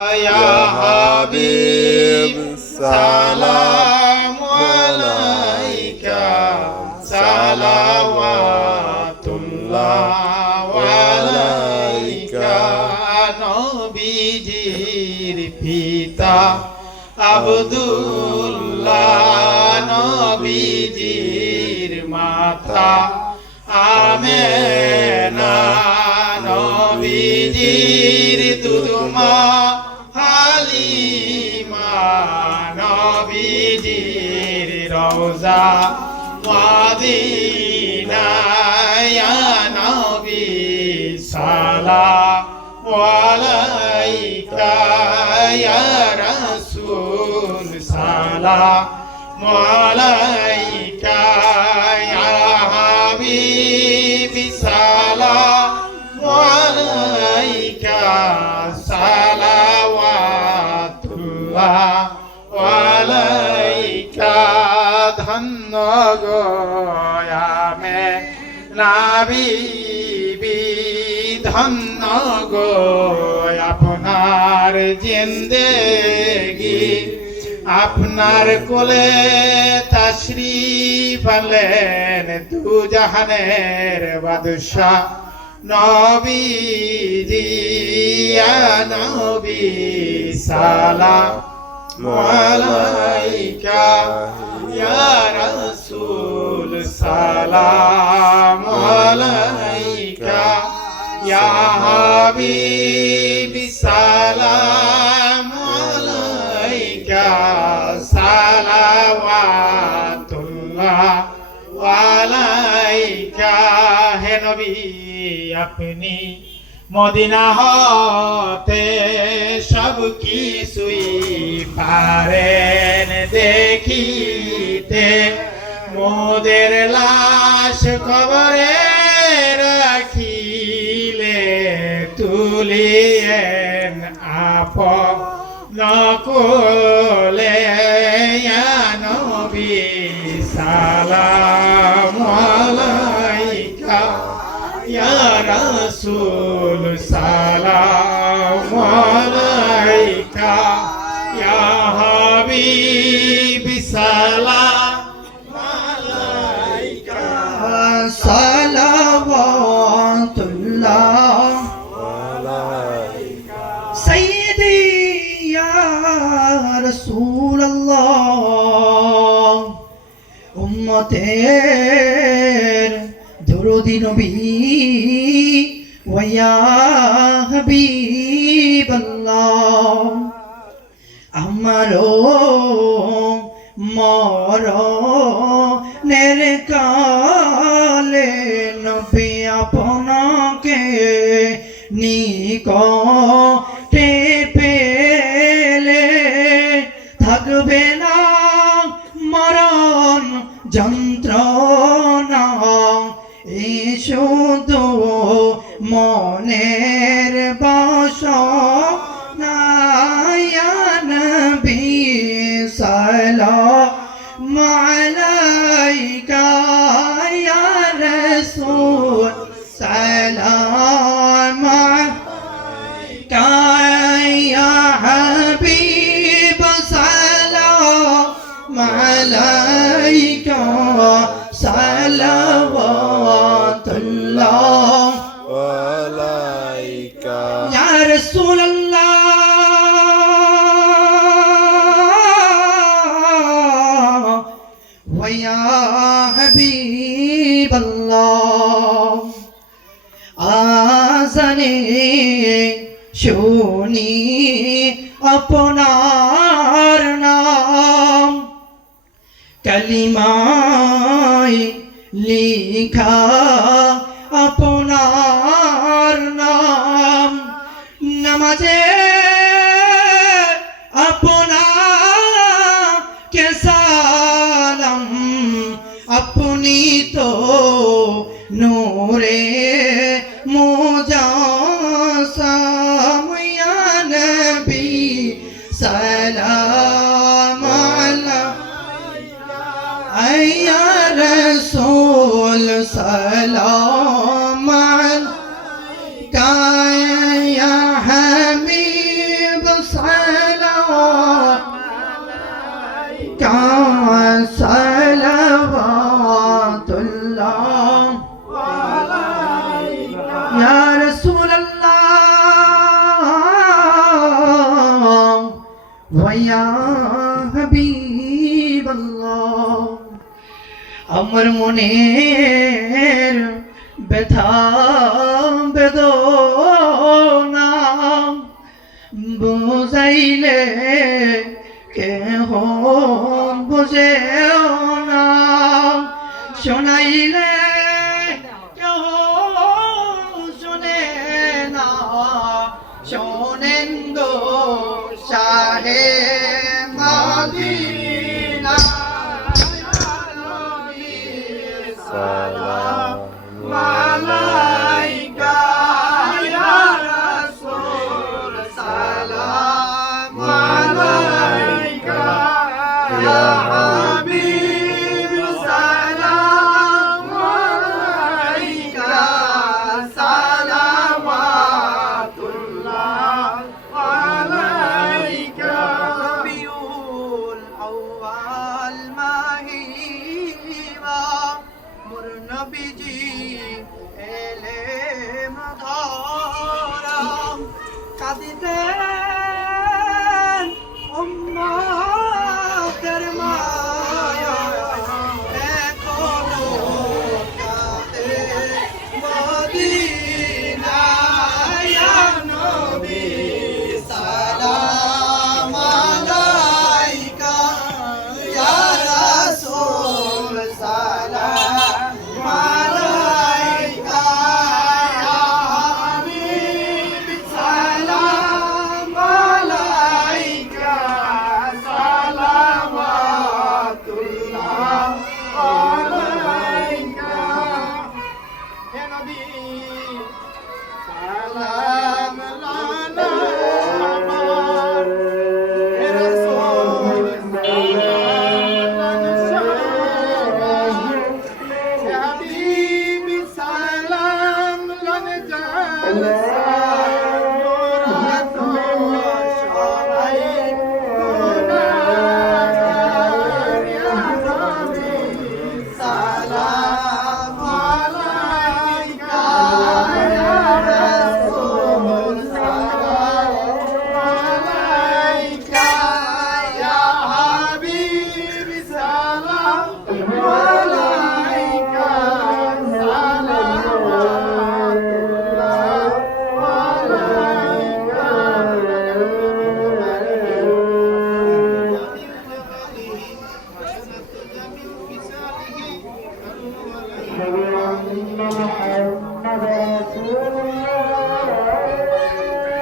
يا حبيب سلام عليك صلوات الله عليك নবীজির পিতা আব্দুল্লাহ নবীজির মাতা আমেনা নবীজির দুধমা হালিমা নবীজির রওজা মাদিনায় নবী সালাম আলাইকা ইয়া রাসূল সালাওয়াতুল্লাহ আলাইকা ধন্য গয়ামে নাবিবি ধন্য গো, আপনার জিন্দেগি, আপনার কোলে তশরিফ আনলেন দু জাহানের বাদশাহ। নবীজি ইয়া নবী সালাম আলাইকা, ইয়া রাসূল সালাম আলাইকা, ইয়া হাবিবি সালাম আলাইকা, সালাওয়াতুল্লাহ আলাইকা, হে নবী। আপনি মদিনা হতে সব কিছুই পারেন দেখিতে। মোদের লাশ কবরে রাখিলে তুলিয়েন আপ নকলে। নবী সালাম। রাসূল সালাম আলাইকা ইয়া হাবিবি সালাম আলাইকা সালাওয়াতুল্লাহ সাইয়্যিদি ইয়া রাসূলুল্লাহ উম্মতের দরুদি নবী ওয়া হাবিবাল্লাহ আমারও মরণের কালে নবী আপনাকে নিকটে পেলে থাকবে না মরণ যন্ত্রণা 生 হাবিব আসানে শুনি আপনার নাম। কালিমায় লিখা আপনার নাম। নামাজে তো নূরে মুজাসাম ইয়া নবী সালাম আলাইকা يا يا حبيب الله আমার মনের ব্যথা বেদনা বুঝাইলে কেহ বুঝেও না। শোনাইলে I Happy birthday.